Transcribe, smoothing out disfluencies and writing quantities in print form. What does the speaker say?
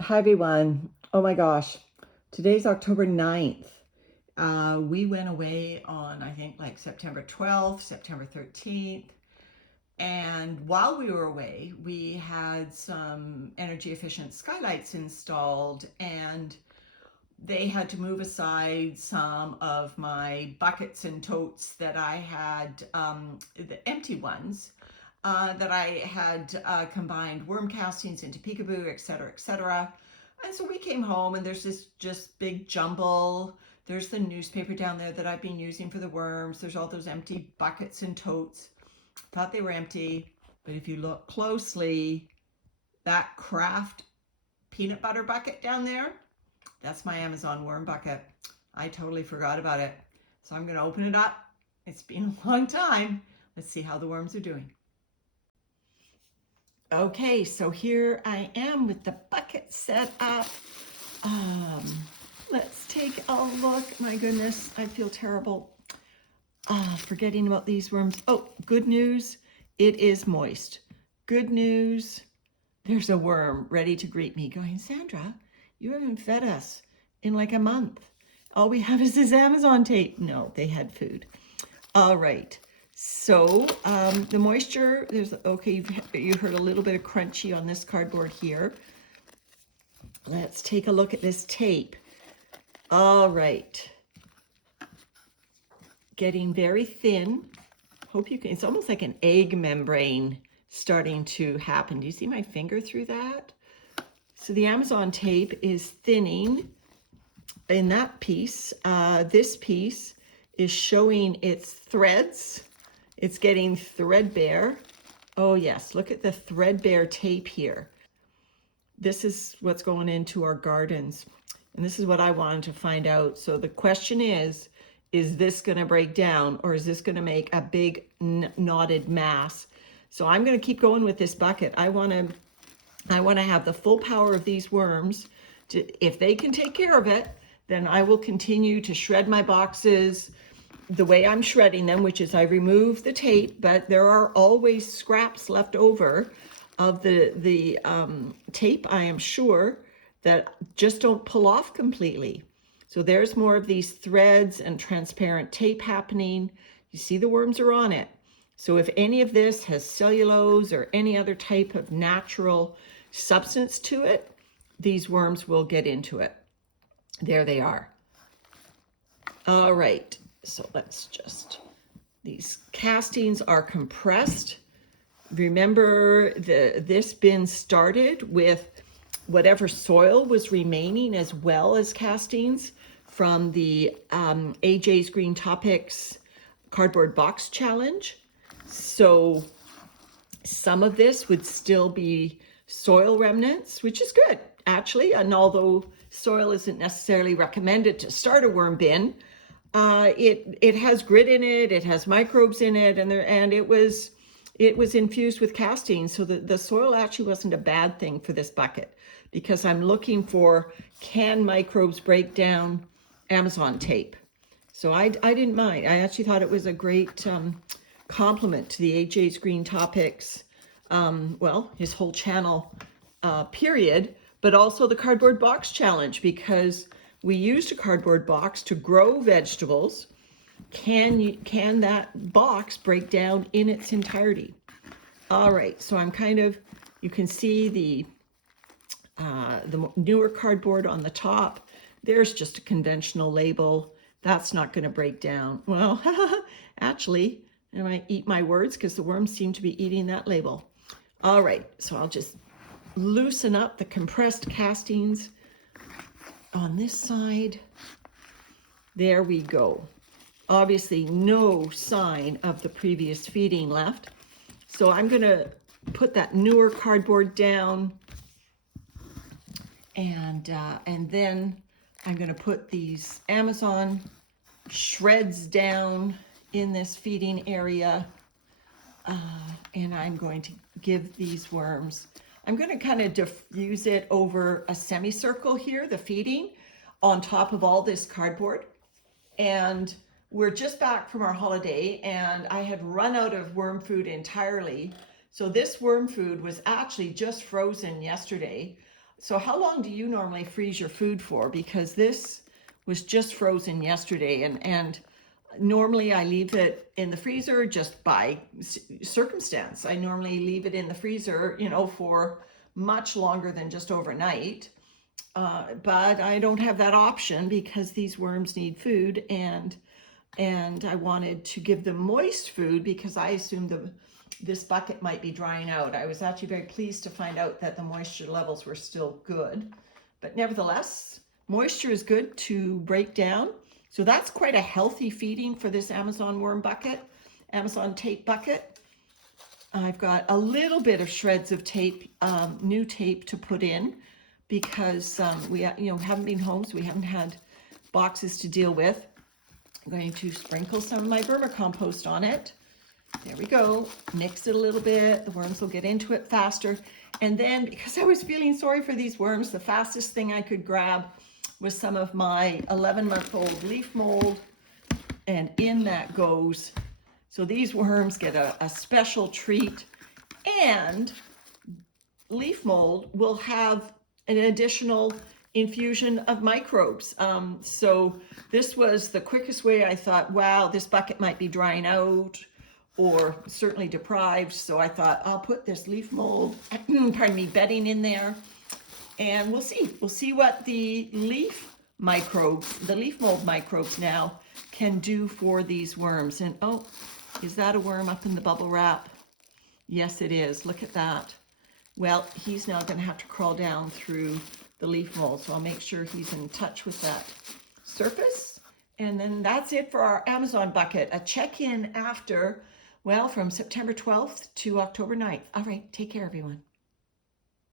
Hi, everyone. Oh my gosh. Today's October 9th. We went away on, I think, like September 12th, September 13th. And while we were away, we had some energy efficient skylights installed, and they had to move aside some of my buckets and totes that I had, the empty ones, that I had combined worm castings into peekaboo, etc., etc. And so we came home, and there's this just big jumble. There's the newspaper down there that I've been using for the worms. There's all those empty buckets and totes. Thought they were empty, but if you look closely, that craft peanut butter bucket down there, that's my Amazon worm bucket. I totally forgot about it. So I'm going to open it up. It's been a long time. Let's see how the worms are doing. Okay, so here I am with the bucket set up. Um, let's take a look. My goodness, I feel terrible. Forgetting about these worms. Oh, good news. It is moist. Good news. There's a worm ready to greet me going, Sandra, you haven't fed us in like a month. All we have is this Amazon tape. No, they had food. All right. So the moisture, okay, you heard a little bit of crunchy on this cardboard here. Let's take a look at this tape. All right. Getting very thin. Hope you can, it's almost like an egg membrane starting to happen. Do you see my finger through that? So the Amazon tape is thinning in that piece. This piece is showing its threads. It's getting threadbare. Oh yes, look at the threadbare tape here. This is what's going into our gardens. And this is what I wanted to find out. So the question is this going to break down, or is this going to make a big knotted mass? So I'm going to keep going with this bucket. I want to have the full power of these worms. If they can take care of it, then I will continue to shred my boxes the way I'm shredding them, which is I remove the tape, but there are always scraps left over of the tape, I am sure, that just don't pull off completely. So there's more of these threads and transparent tape happening. You see the worms are on it. So if any of this has cellulose or any other type of natural substance to it, these worms will get into it. There they are. All right, so let's just, these castings are compressed. Remember, this bin started with whatever soil was remaining as well as castings from the AJ's Green Topics Cardboard Box Challenge. So some of this would still be soil remnants, which is good, actually. And although soil isn't necessarily recommended to start a worm bin, it has grit in it, it has microbes in it, and it was infused with castings. So the soil actually wasn't a bad thing for this bucket, because I'm looking for, can microbes break down Amazon tape? So I didn't mind. I actually thought it was a great compliment to the AJ's Green Topics, well, his whole channel, period, but also the Cardboard Box Challenge, because we used a cardboard box to grow vegetables. Can that box break down in its entirety? All right, so I'm kind of, you can see the newer cardboard on the top. There's just a conventional label. That's not going to break down. Well, actually, I might eat my words, because the worms seem to be eating that label. All right, so I'll just loosen up the compressed castings on this side. There we go. Obviously no sign of the previous feeding left. So I'm going to put that newer cardboard down, and then I'm going to put these Amazon shreds down in this feeding area, and I'm going to give these worms, I'm going to kind of diffuse it over a semicircle here, the feeding, on top of all this cardboard. And we're just back from our holiday, and I had run out of worm food entirely. So this worm food was actually just frozen yesterday. So how long do you normally freeze your food for? Because this was just frozen yesterday, and normally I leave it in the freezer just by circumstance. I normally leave it in the freezer, for much longer than just overnight. But I don't have that option because these worms need food, and I wanted to give them moist food because I assumed this bucket might be drying out. I was actually very pleased to find out that the moisture levels were still good. But nevertheless, moisture is good to break down. So that's quite a healthy feeding for this Amazon worm bucket, Amazon tape bucket. I've got a little bit of shreds of tape, new tape to put in because we haven't been home, so we haven't had boxes to deal with. I'm going to sprinkle some of my vermicompost on it. There we go. Mix it a little bit. The worms will get into it faster. And then, because I was feeling sorry for these worms, the fastest thing I could grab was some of my 11-month-old leaf mold. And in that goes. So these worms get a special treat. And leaf mold will have an additional infusion of microbes. So this was the quickest way. I thought, wow, this bucket might be drying out or certainly deprived. So I thought I'll put this leaf mold, pardon me, bedding in there, and we'll see. We'll see what the leaf mold microbes now can do for these worms. And oh, is that a worm up in the bubble wrap? Yes, it is. Look at that. Well, he's now going to have to crawl down through the leaf mold, so I'll make sure he's in touch with that surface. And then that's it for our Amazon bucket. A check-in after, well, from September 12th to October 9th. All right, take care, everyone.